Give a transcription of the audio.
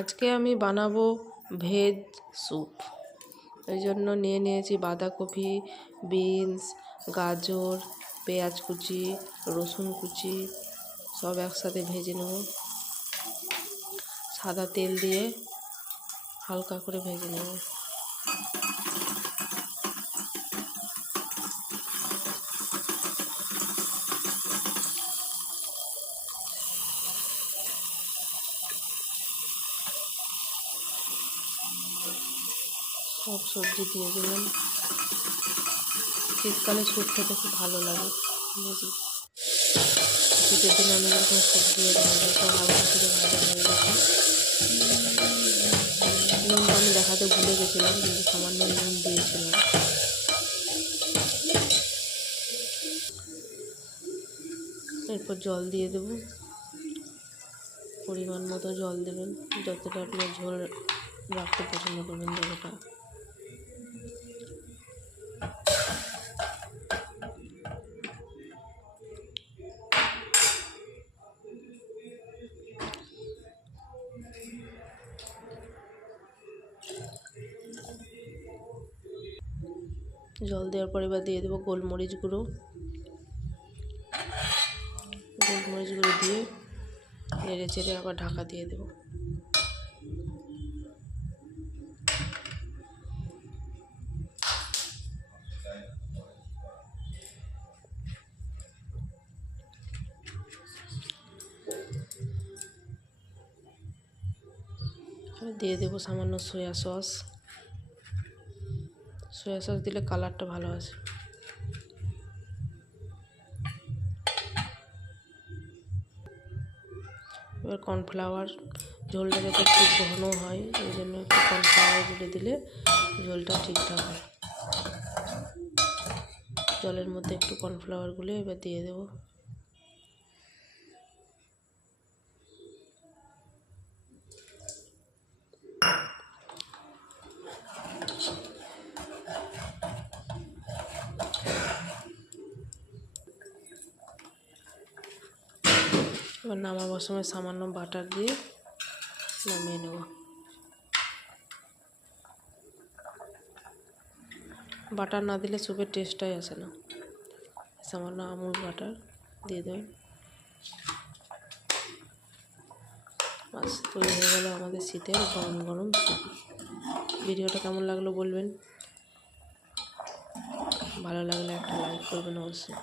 আজকে আমি বানাবো ভেজ স্যুপ। এই জন্য নিয়ে নিয়েছি বাঁধাকপি, বিনস, গাজর, পেঁয়াজ কুচি, রসুন কুচি সব একসাথে ভেজে নেব। সাদা তেল দিয়ে হালকা করে ভেজে নেব। সব সবজি দিয়ে দিলাম। শীতকালে স্যুপ খেতে খুব ভালো লাগে। শীতের দিনে অনেক রকম সবজি ভাজা সব হালকা করে ভাজা হয়ে গেছে। নুনটা আমি দেখাতে ভুলে গেছিলাম, কিন্তু সামান্য নুন দিয়েছিলাম। এরপর জল দিয়ে দেব, পরিমাণ মতো জল দেবেন, যতটা আপনার ঝোল রাখতে পছন্দ করবেন ততটা। জল দেওয়ার পর এবার দিয়ে দেবো গোলমরিচ গুঁড়ো। গোলমরিচ গুঁড়ো দিয়ে নেড়ে চেড়ে আবার ঢাকা দিয়ে দেবো। দিয়ে দেবো সামান্য সয়া সস। সয়া সস দিলে কালারটা ভালো আসে। এবার কর্নফ্লাওয়ার, ঝোলটা যাতে খুব ঘন হয় এই জন্য একটু কর্নফ্লাওয়ার গুলে দিলে ঝোলটা ঠিকঠাক হয়। জলের মধ্যে একটু কর্নফ্লাওয়ার গুলে এবার দিয়ে দেবো। এবার নামাবার সময় সামান্য বাটার দিয়ে নামিয়ে নেব। বাটার না দিলে স্যুপের টেস্টটাই আসে না। সামান্য আমুল বাটার দিয়ে দেবেন। বাস তৈরি হয়ে গেল আমাদের শীতের গরম গরম স্যুপ। ভিডিওটা কেমন লাগলো বলবেন, ভালো লাগলে একটা লাইক করবেন অবশ্যই।